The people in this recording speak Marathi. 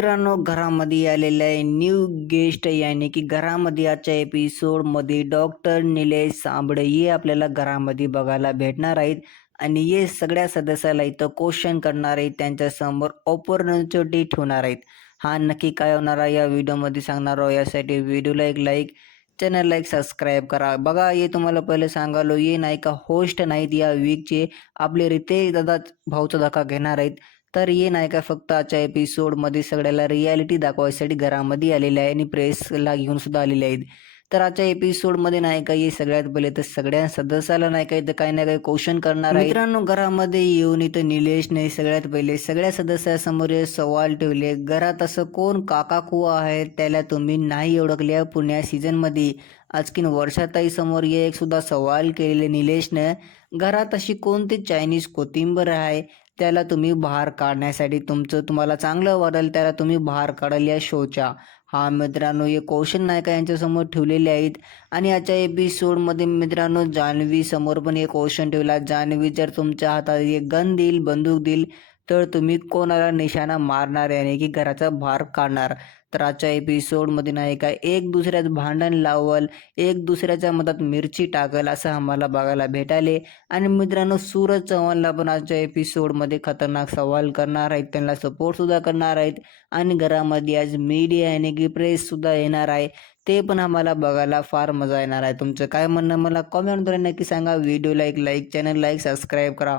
मित्रांनो घरामध्ये आलेलं आहे न्यू गेस्ट याने की घरामध्ये आजच्या एपिसोडमध्ये डॉक्टर निलेश सांबडे हे आपल्याला घरामध्ये बघायला भेटणार आहेत. आणि हे सगळ्या सदस्याला इथं क्वेश्चन करणार आहेत. त्यांच्यासमोर ऑपॉर्च्युनिटी ठेवणार आहेत. हा नक्की काय होणार आहे या व्हिडिओमध्ये सांगणार आहोत. यासाठी व्हिडिओला एक लाईक चॅनलला एक सबस्क्राईब करा. बघा हे तुम्हाला पहिले सांगालो ये नाही का? होस्ट नाहीत या वीकचे आपले रितेश दादा भाऊचा धक्का घेणार आहेत. तर ये नाही का फक्त आजच्या एपिसोडमध्ये सगळ्याला रियालिटी दाखवायसाठी घरामध्ये आलेले आहे आणि प्रेसला घेऊन सुद्धा आलेले आहेत. तर आजच्या एपिसोडमध्ये नाही का हे सगळ्यात पहिले तर सगळ्या सदस्याला नाही का इथं काही ना काही क्वेश्चन करणार आहे. मित्रांनो घरामध्ये येऊन इथं निलेशने सगळ्यात पहिले सगळ्या सदस्यासमोर सवाल ठेवले. घरात असं कोण काका कुवा आहे त्याला तुम्ही नाही ओळखले पुण्या सीझनमध्ये आजकीन वर्षाताई समोर हे एक सुद्धा सवाल केलेले निलेशनं घरात अशी कोणती चायनीज कोथिंबर आहे? त्याला तुम्ही बाहेर काढण्यासाठी तुमचं तुम्हाला चांगलं वाटेल त्याला तुम्ही बाहेर काढाल या शोच्या. हा मित्रांनो हे क्वेश्चन नायका यांच्यासमोर ठेवलेले आहेत. आणि आजच्या एपिसोडमध्ये मित्रांनो जान्हवी समोर पण एक क्वेश्चन ठेवला. जान्हवी जर तुमच्या हातात एक गन देईल बंदूक देईल तर तुम्ही कोणाला निशाणा मारणार याने की घराचा बाहेर काढणार? तर आजच्या एपिसोडमध्ये नाही का एक दुसऱ्याचं भांडण लावल एक दुसऱ्याच्या मधात मिरची टाकल असं आम्हाला बघायला भेटाले. आणि मित्रांनो सूरज चव्हाणला पण आजच्या एपिसोडमध्ये खतरनाक सवाल करणार आहेत. त्यांना सपोर्टसुद्धा करणार आहेत. आणि घरामध्ये आज मीडिया याने की प्रेससुद्धा येणार आहे. ते पण आम्हाला बघायला फार मजा येणार आहे. तुमचं काय म्हणणं मला कॉमेंटद्वारे नक्की सांगा. व्हिडिओला एक लाईक चॅनल लाईक सबस्क्राईब करा.